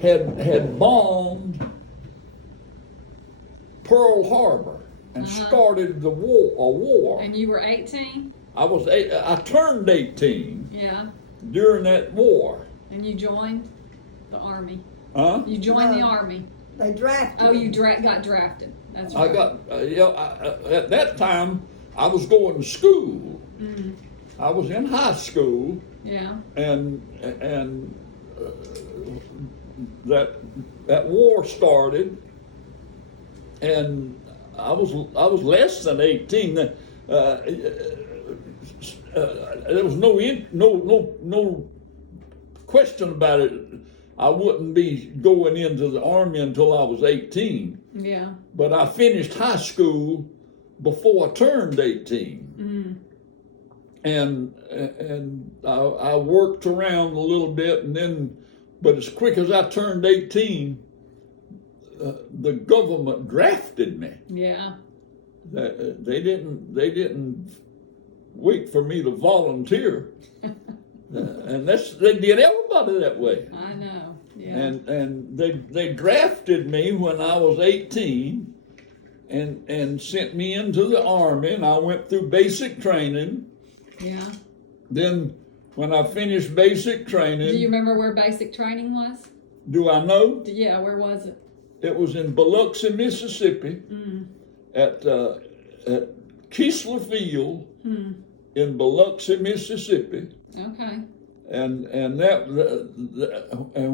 had bombed Pearl Harbor and started a war. And you were 18? I turned 18 Yeah. during that war. And you joined the Army? Huh? You joined the Army? They drafted. Oh, you got drafted. That's right. I got, at that time, I was going to school. Mm-hmm. I was in high school, Yeah. and that war started, and I was less than 18. There was no question about it. I wouldn't be going into the Army until I was 18. Yeah. But I finished high school before I turned 18. Mm-hmm. And I worked around a little bit, and then, but as quick as I turned 18, the government drafted me. Yeah. They didn't wait for me to volunteer, and they did everybody that way. I know. Yeah. And they drafted me when I was 18, and sent me into the Army, and I went through basic training. Yeah. Then when I finished basic training. Do you remember where basic training was? Do I know? Yeah, where was it? It was in Biloxi, Mississippi, at Keesler Field in Biloxi, Mississippi. Okay. And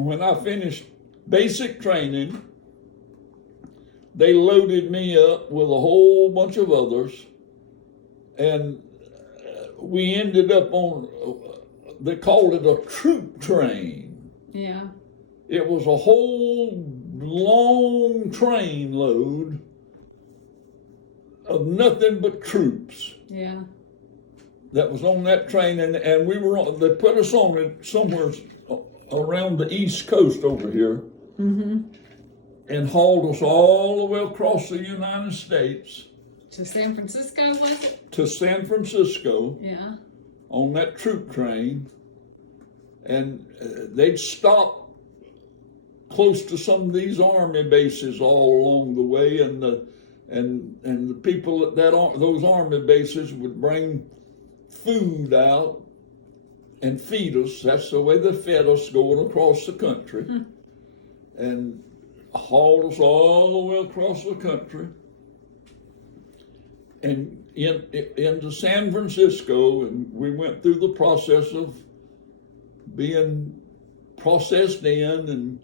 when I finished basic training, they loaded me up with a whole bunch of others, and we ended up on, they called it a troop train. Yeah. It was a whole long train load of nothing but troops. Yeah. That was on that train, and we were on, they put us on it somewhere around the East Coast over here, and hauled us all the way across the United States. To San Francisco, was it? To San Francisco. Yeah. On that troop train, and they'd stop close to some of these Army bases all along the way, and the people at those Army bases would bring food out and feed us. That's the way they fed us going across the country, and hauled us all the way across the country, and into San Francisco, and we went through the process of being processed in and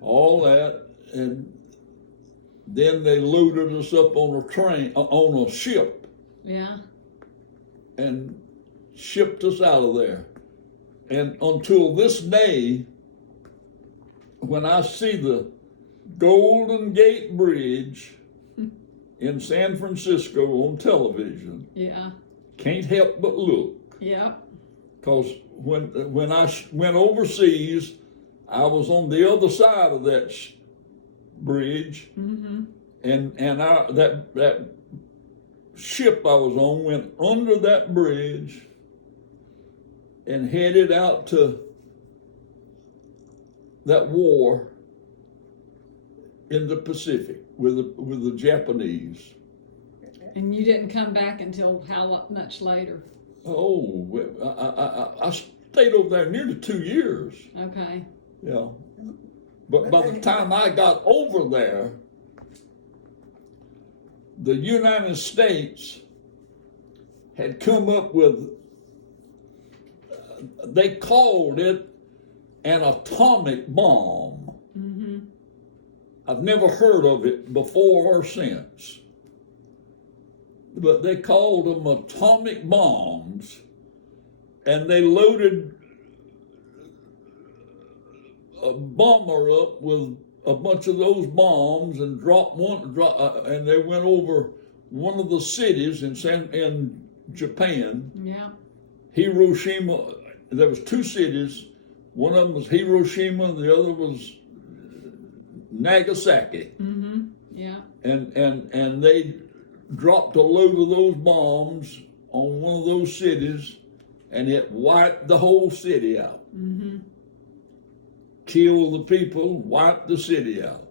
all that, and then they loaded us up on a ship. Yeah. And shipped us out of there. And until this day, when I see the Golden Gate Bridge in San Francisco on television, Yeah. can't help but look. Yeah. Because when I went overseas, I was on the other side of that bridge, and that ship I was on went under that bridge and headed out to that war in the Pacific with the Japanese. And you didn't come back until how much later? Oh, I stayed over there nearly 2 years. Okay. Yeah. But by the time I got over there, the United States had come up with, they called it an atomic bomb. I've never heard of it before or since. But they called them atomic bombs, and they loaded a bomber up with a bunch of those bombs and and they went over one of the cities in Japan. Yeah. Hiroshima. There was 2 cities. One of them was Hiroshima, and the other was Nagasaki. Yeah. And they dropped a load of those bombs on one of those cities, and it wiped the whole city out. kill the people, wipe the city out.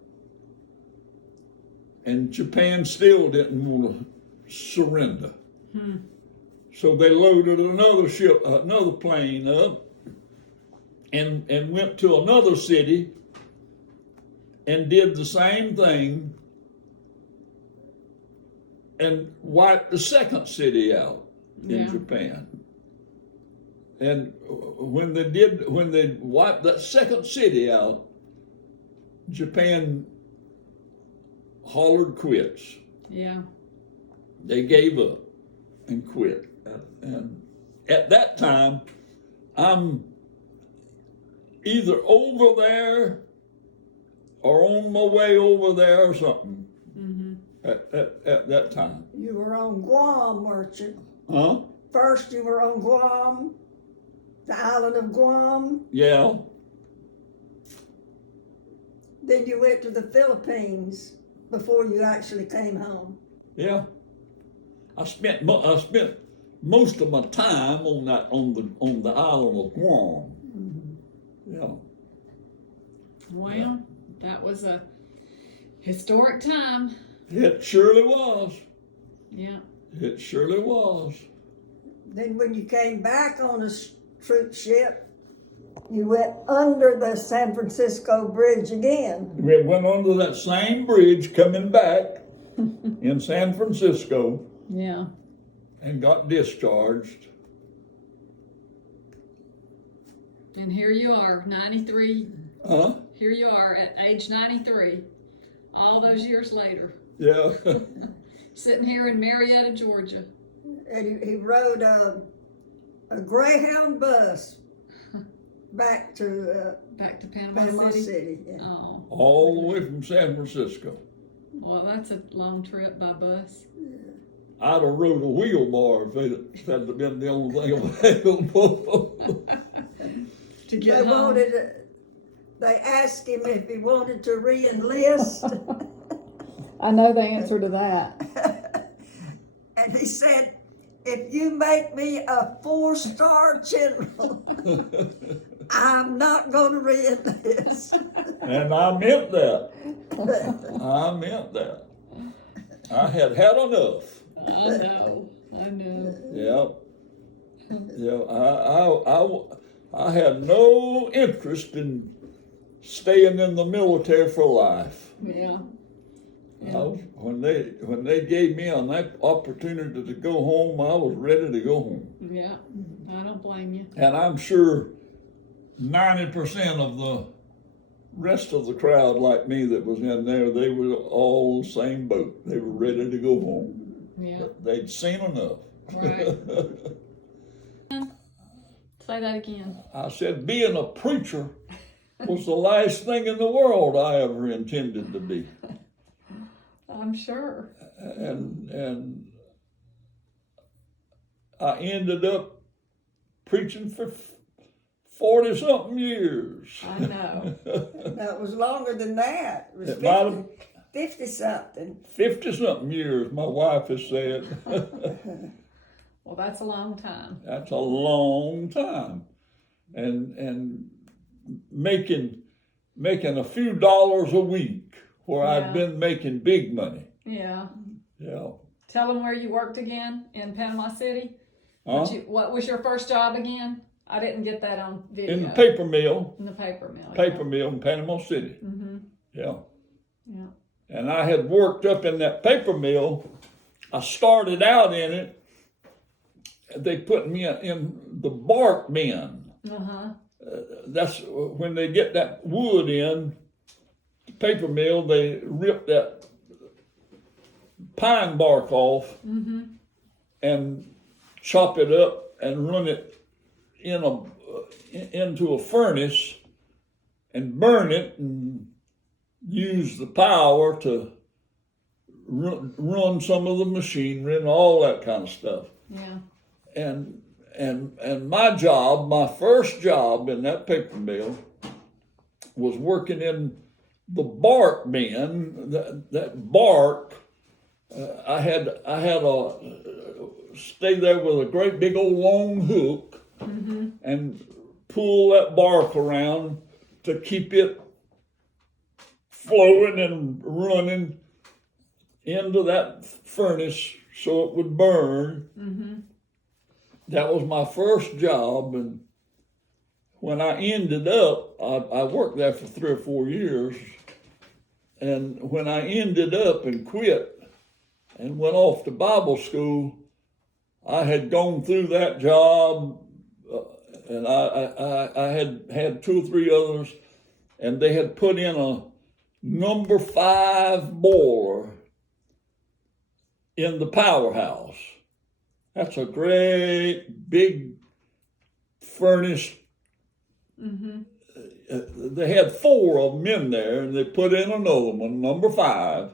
And Japan still didn't want to surrender. So they loaded another plane up, and went to another city and did the same thing and wiped the second city out in Japan. And when they wiped that second city out, Japan hollered quits. Yeah. They gave up and quit. And at that time, I'm either over there or on my way over there or something. At that time. You were on Guam, weren't you? Huh? First you were on Guam, the island of Guam. Yeah. Then you went to the Philippines before you actually came home. Yeah. I spent most of my time on the island of Guam. Yeah. Well, that was a historic time. It surely was. Yeah. It surely was. Then when you came back on a troop ship, you went under the San Francisco Bridge again. We went under that same bridge coming back in San Francisco Yeah. and got discharged. And here you are, 93. Huh? Here you are at age 93, all those years later, Yeah. sitting here in Marietta, Georgia. And he rode a Greyhound bus back to Back to Panama, Panama City. City. Yeah. Oh, All the way from San Francisco. well, that's a long trip by bus. I'd have rode a wheelbarrow if that had been the only thing available. To get They home. they asked him if he wanted to re-enlist, I know the answer to that. and he said, if you make me a 4-star general, I'm not going to re-enlist. And I meant that. I meant that. I had had enough. I know. Yeah. Yeah. I had no interest in staying in the military for life. Yeah. When they gave me an opportunity to go home, I was ready to go home. Yeah. I don't blame you. And I'm sure 90% of the rest of the crowd like me that was in there, they were all in the same boat. They were ready to go home. Yeah. They'd seen enough. Right. Say that again. I said being a preacher was the last thing in the world I ever intended to be. I'm sure. And I ended up preaching for 40-something years. I know. That was longer than that. It was It might have 50-something. 50-something years, my wife has said. Well, that's a long time. That's a long time. And making a few dollars a week where Yeah. I'd been making big money. Yeah. Yeah. Tell them where you worked again in Panama City. Huh? What was your first job again? I didn't get that on video. In the paper mill. In the paper mill. Paper mill in Panama City. Mm-hmm. Yeah. Yeah. And I had worked up in that paper mill. I started out in it. They put me in the bark bin. Uh-huh. That's when they get that wood in the paper mill, they rip that pine bark off and chop it up and run it into a furnace and burn it and use the power to run some of the machinery and all that kind of stuff. Yeah. And my job, my first job in that paper mill, was working in the bark bin. That bark, I had to stay there with a great big old long hook and pull that bark around to keep it flowing and running into that furnace so it would burn. Mm-hmm. That was my first job, and when I ended up, I worked there for 3 or 4 years, and when I ended up and quit and went off to Bible school, I had gone through that job, and I had 2 or 3 others, and they had put in a number 5 boiler in the powerhouse. That's a great big furnace. Mm-hmm. They had 4 of them in there, and they put in another one, number 5,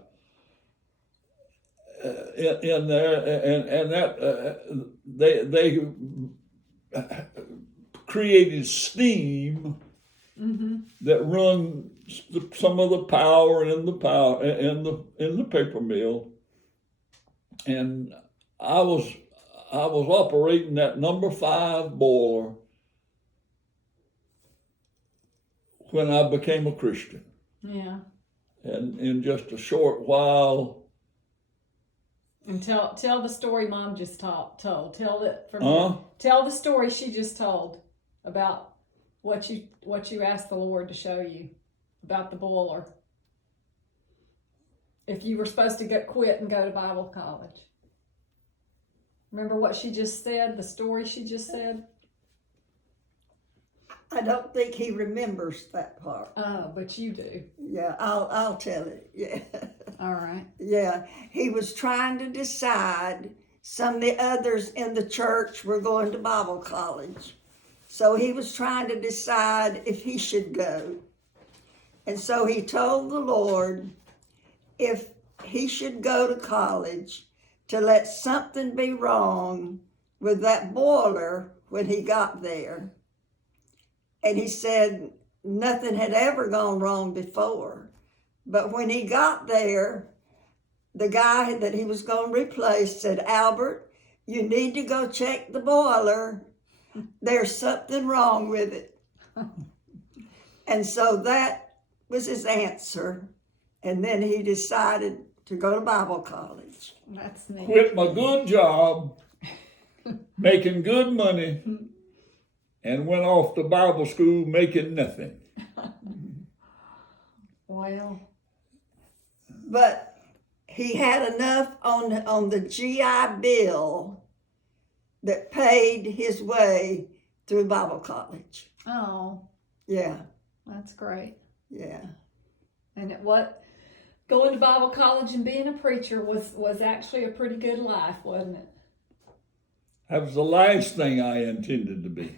in there, and that they created steam Mm-hmm. that run some of the power in the paper mill, and I was operating that number 5 boiler when I became a Christian. Yeah. And in just a short while, And tell the story Mom just told. Tell it from Huh? Tell the story she just told about what you asked the Lord to show you about the boiler. If you were supposed to quit and go to Bible college. Remember what she just said? The story she just said? I don't think he remembers that part. Oh, but you do. Yeah, I'll tell it. Yeah. All right. Yeah, he was trying to decide. Some of the others in the church were going to Bible college. So he was trying to decide if he should go. And so he told the Lord if he should go to college to let something be wrong with that boiler when he got there. And he said nothing had ever gone wrong before. But when he got there, the guy that he was going to replace said, Albert, you need to go check the boiler. There's something wrong with it. And so that was his answer. And then he decided to go to Bible college. That's neat. quit my good job, making good money, and went off to Bible school making nothing. Well, But he had enough on the GI Bill that paid his way through Bible college. oh, Yeah, that's great. yeah. And going to Bible college and being a preacher was actually a pretty good life, wasn't it? That was the last thing I intended to be.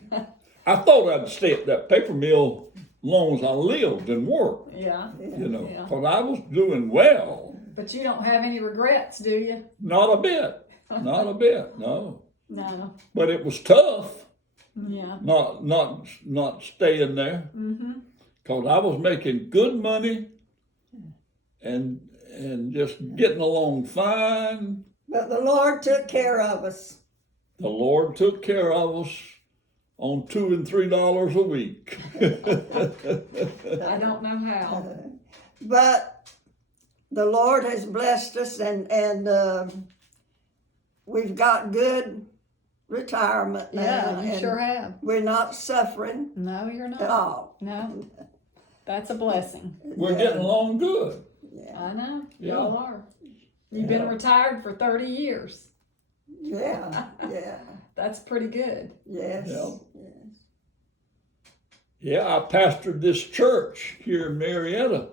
I thought I'd stay at that paper mill long as I lived and worked, Yeah. you know, Yeah. because I was doing well. But you don't have any regrets, do you? Not a bit. Not a bit, no. No. But it was tough Yeah. not staying there, Mm-hmm. because I was making good money and just getting along fine. But the Lord took care of us. The Lord took care of us on $2 and $3 a week. I don't know how. But the Lord has blessed us, and we've got good retirement now. Yeah, you and sure have. we're not suffering No, you're at not. all. No. That's a blessing. We're Yeah. getting along good. I know. Yeah. Y'all are. You've been retired for 30 years. Yeah, yeah, That's pretty good. yes. Yeah. yes. Yeah, I pastored this church here in Marietta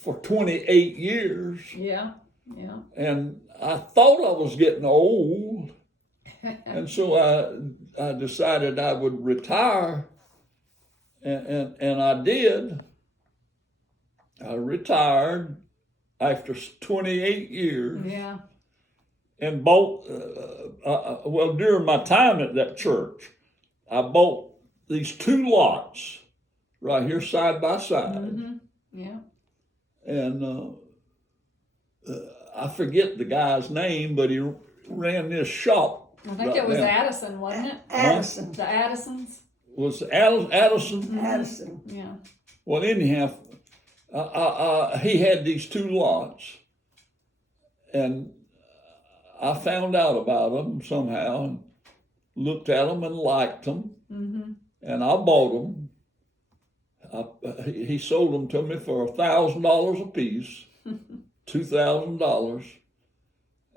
for 28 years, Yeah. Yeah. and I thought I was getting old, and so I decided I would retire, and I did. I retired after 28 years, Yeah. and bought, well, during my time at that church, I bought these 2 lots right here side by side. Mm-hmm. Yeah. And I forget the guy's name, but he ran this shop. I think right it was now. Addison, wasn't it? Addison. The Addisons. was Addison. Addison. Yeah. Well, anyhow, he had these 2 lots, and I found out about them somehow and looked at them and liked them, and I bought them. He sold them to me for $1,000 a piece, $2,000,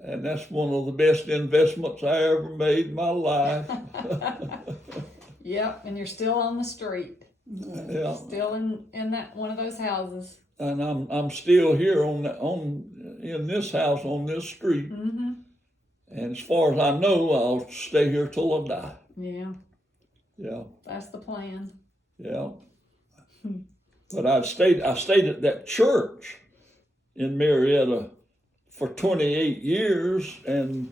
and that's one of the best investments I ever made in my life. Yep, and you're still on the street. Yeah, Still in that one of those houses. and I'm still here in this house on this street, and as far as I know, I'll stay here till I die. Yeah, Yeah, that's the plan. yeah. But I stayed at that church in Marietta for 28 years, and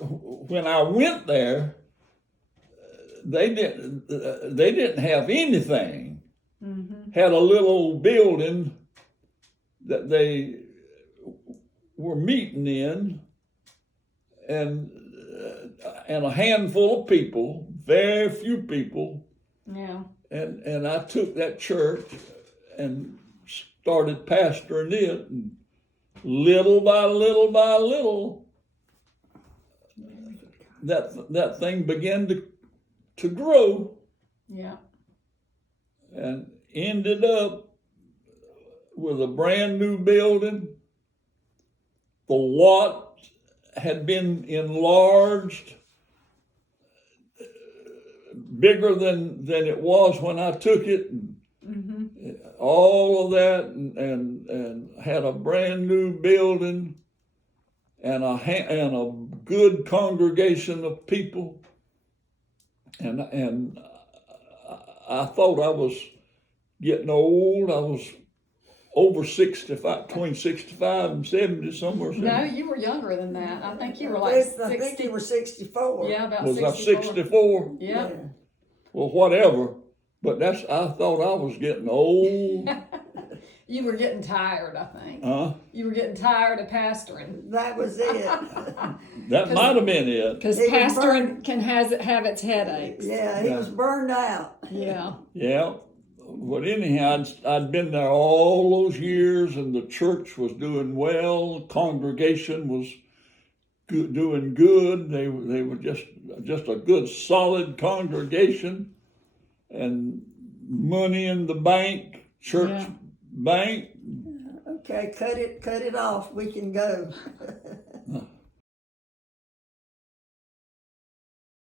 when I went there, they didn't have anything. Had a little building that they were meeting in, and a handful of people, very few people. Yeah. And I took that church and started pastoring it, and little by little, that thing began to grow, Yeah. and ended up with a brand new building. The lot had been enlarged, bigger than it was when I took it, and all of that, and had a brand new building, and a good congregation of people, and I thought I was getting old. I was over 65, between 65 and 70, somewhere. No, you were younger than that. I think you were like I 60. think you were 64. Yeah, about Was 64. I 64? Yeah. Well, whatever. But I thought I was getting old. You were getting tired, I think. You were getting tired of pastoring. That was it. That might have been it. Because It was pastoring can have its headaches. Yeah, he was burned out. Yeah. Yeah. But anyhow, I'd been there all those years, and the church was doing well. The congregation was doing good. They were just a good, solid congregation, and money in the bank, church Yeah. bank. Okay, cut it off. We can go.